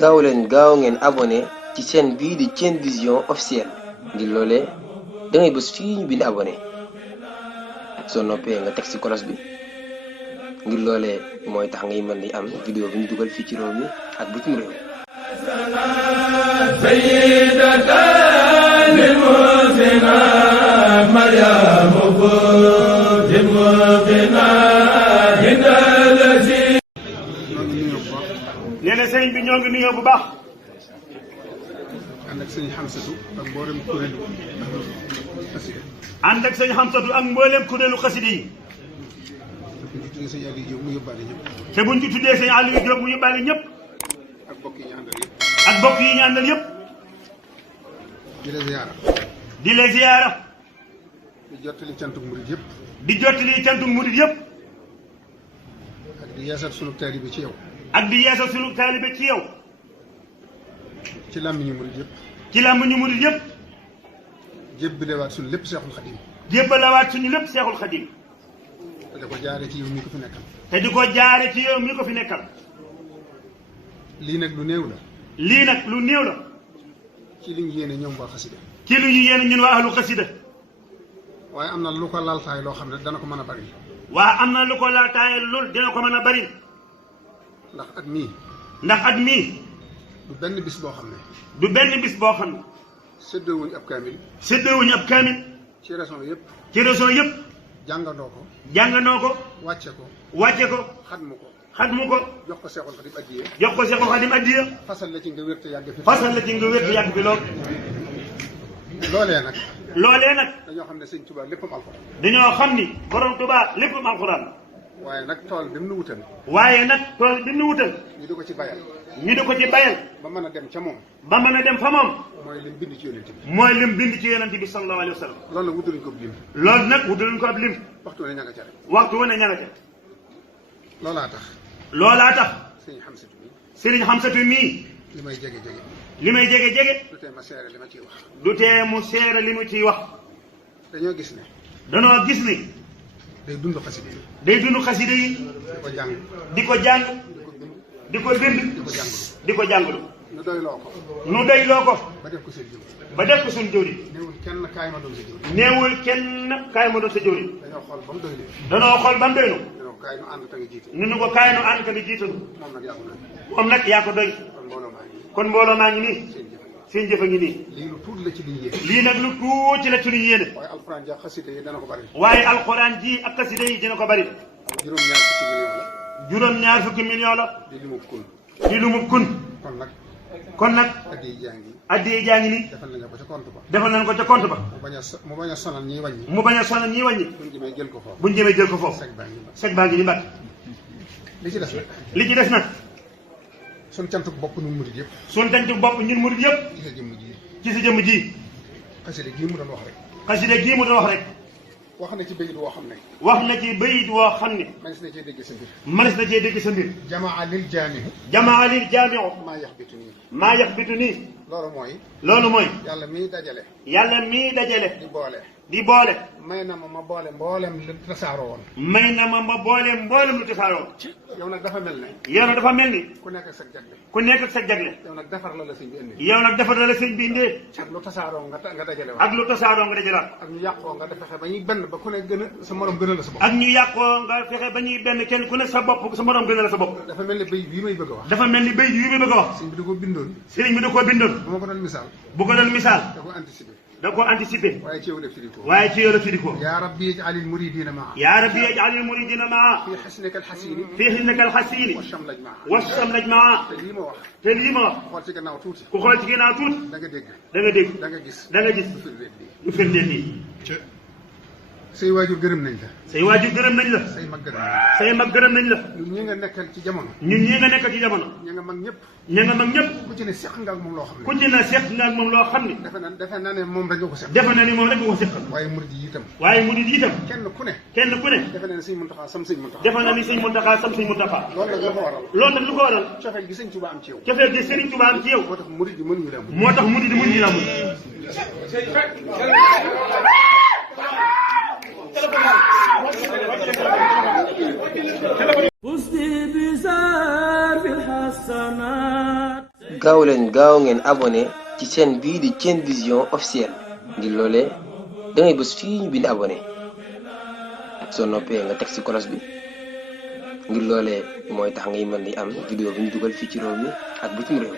gaaw leen gaaw ngeen abonné ci chaîne bii di Thiene Vision officiel ngir loolee dangay bës fii ñu bind abonné soo noppee nga teg ci cloche bi ngir loolee mooy tax ngay mën di am vidéo bi ñu dugal fii ci réew mi ak bitim réew. nee na sëriñ bi ñoo ngi nuyoo bu baax. ànd ak sëñ Xamsatu ak mboolem kuréelu xasida. ànd ak sëñ Xamsatu ak mboolem kuréelu xasida yi. te buñ ci tuddee sëñ Aliou Diop mu yóbbaale ñëpp. ak bokk yi ñu àndal yëpp. ak bokk yi ñu àndal yëpp. di la ziyaara. di la ziyaara. di jottali cantuk murid yëpp. di jottali cantuk murid yëpp. ak di yeesal sunu taalibe ci yow. ak di yeesal sunu taalibe ci yow. ci làmmiñu murid yëpp. ci làmmiñu murid yëpp. jébbalewaat suñu lépp Seexul Xadim. jébbalewaat suñu lépp Seexul Xadim. te di ko jaare ci yow mi ko fi nekkal. te di ko jaare ci yow mi ko fi nekkal. lii nag lu néew la. lii nag lu néew la. ci li ñu yéene ñoom waa xasida. ci lu ñu yéene ñun waa ahlu xasida. waaye am na lu ko laltaay loo xam ne dana ko mën a bari. waa am na lu ko laltaay lool dina ko mën a bari. ndax at mii. ndax at mii. du benn bis boo xam ne. du benn bis boo xam ne. séddoowuñu ab kaamil. séddoowuñu ab kaamil. ci région yëpp. ci région yëpp. jàngandoo ko. jàngandoo ko. wàcce ko. wàcce ko. xatmu ko. xatmu ko. jox ko Seexul Xadim addiya. jox ko Seexul Xadim addiya. fasal la ci nga wér te yàgg fi. fasal la ci nga wér te yàgg fi lool. loolee nag. loolee nag. dañoo xam ne sëñ Tuubaa léppam alxuraan. dañoo xam ni borom Tuubaa léppam alxuraan. waaye nag tool bi mu nu wutal. waaye nag tool bi mu nu wutal. ñu di ko ci bayal. ñu di ko ci bayal. ba mën a dem ca moom. ba mën a dem fa moom. mooy lim bind ci yonent bi. mooy lim bind ci yonent bi sallallahu alayhi wa sallam. loolu nag wutaluñ ko ab lim. loolu nag wutaluñ ko ab lim. waxtu wane ña nga ca rek. waxtu wane ña nga ca. loolaa tax. loolaa tax. sëñ Xamsatu mi. sëriñ Xamsatu mii. li may jege jege. li may jege jege. du tee ma seere li ma ciy wax. du tee mu seere li mu ciy wax. dañoo gis ne. danoo gis ni. day dund xasida yi. day dund xasida yi. di ko jàng. di ko jàng. di ko bind. di ko jàngalu. di ko jàngalu. nu doyloo ko. nu doyloo ko. ba def ko seen jëw. ba def ko suñu jëwriñ. néewul kenn kaay ma doon sa jëw. néewul kenn kaay ma doon sa jëwriñ. dañoo xool ba mu doy leen. danoo xool ba mu doy nu. dañoo kaay nu ànd tamit jiite. ñu ne ko kaay nu ànd tamit jiitalu. moom nag yaa ko doy. moom nag yaa ko doy. kon mbooloo maa ngi. kon mbooloo maa ngi nii. seen jëf. seen jëf a ngi nii. lii lu tuuti la ci liñ yéene. lii nag lu tuuti la ci lu yéene. waaye alxuraan ja xasida yi dana ko bari. waaye alxuraan ji ak xasida yi dina ko bari. juróom-ñaar fukki million la. juróom-ñaar fukki million la. di limu kun. di lu mu kun. kon nag. kon nag. addiya jaa ngi. addiya jaa ngi nii. defal nañu ko ca compte ba. defal nañ ko ca compte ba. mu bañ a sonal ñiy wàññi. mu bañ a sonal ñiy wàññi. buñ jëmee jël ko foofu. buñ jëmee jël ko foofu. seg baa ngi ni mbàkk. li ci des nag. li ci des nag. suñ cantuk bopp ñun murid yëpp. suñ cantuk bopp ñun murid yëpp. ci sa jëmm ji. ci sa jëmm ji. xasida gii mu doon wax rek. xasida gii mu doon wax rek. wax na ci bayit woo xam ne. wax na ci bayit woo xam ne. manis na cee dégg sa mbir. manis na cee dégg sa mbir. jamaa lil jaamihu. jamaa lil jaamihu. maa yaxbitu nii. maa yaxbitu nii. loolu mooy. loolu mooy. yàlla miy dajale. yàlla miy dajale. di boole. di boole. may na ma boole mboolem lu tasaaroo woon. may na ma boole mboolem lu tasaaroo. yow nag dafa mel ne. yow nag dafa mel ni. ku nekk ak sa jagle. ku nekk ak sa jagle. yow nag defar la la sëñ bi indi. yow nag defar la la sëñ bi indee. ak lu tasaaroo nga dajale waat. ak lu tasaaroo nga dajalaat. ak ñu yàqoo nga fexe ba ñuy benn ba ku ne gën a sa morom gën a la sa bopp. ak ñu yàqoo nga fexe ba ñuy benn kenn ku ne sa bopp sa morom gën a la sa bopp. dafa mel ni bayit bii may bëgg a wax. dafa mel ni bayit bii may bëgg a wax. sëñ bi da koo bindoon. sëriñ bi da koo bindoon. bu ma ko doon misaal. bu ko doon misaal. da koo anticipé. da koo anticipé. waaye ci yow la firi ko. waaye ci yow la firi ko. yaa rabbi ij'alil muridina maa. yaa rabbi ij'alil muridina maa. fii xisnika alxasini. fii xisnika alxasini. washamlaj maa. washamlaj maa. te lii ma wax. te lii ma wax. xool ci gannaaw tuuti. ku xool ci gannaaw tuuti. da nga dégg. da nga dégg. da nga gis. da nga gis. lu firndeel lii. say waajur gërëm nañ la. say waajur gërëm nañ la. say mag gërëm nañ la. say mag gërëm nañ la. ñun ñi nga nekkal ci jamono. ñun ñi nga nekkal ci jamono. ña nga mag ñëpp. ña nga mag ñëpp. ku ci ne seq nga ak moom loo xam ne. ku ci ne seq nga ak moom loo xam ne. defe na ne moom rek nga ko seq. defe na ni moom rek nga ko seqal. waaye murid yi itam. waaye murid yi itam. kenn ku ne. kenn ku ne. defe na ne sëñ Muntaxa sam sëñ Muntaxa. defe na ni sëñ Muntaxa sam sëñ Muntaxa. loolu nag lu ko waral. loolu nag lu ko waral. cofeel gi sëñ Tuubaa am ci yow. cofeel gi sëriñ Tuubaa am ci yow. moo tax murid yi mënuñu la moo tax murid yi mënuñu la gaaw leen gaaw ngeen abonné ci chaîne bii di Thiene Vision officiel ngir loolee da ngay bës fii ñu bind abonné soo noppee nga teg ci cloche bi ngir loolee mooy tax ngay mën di am vidéo bu ñu dugal fii ci réew mi ak bitim réew.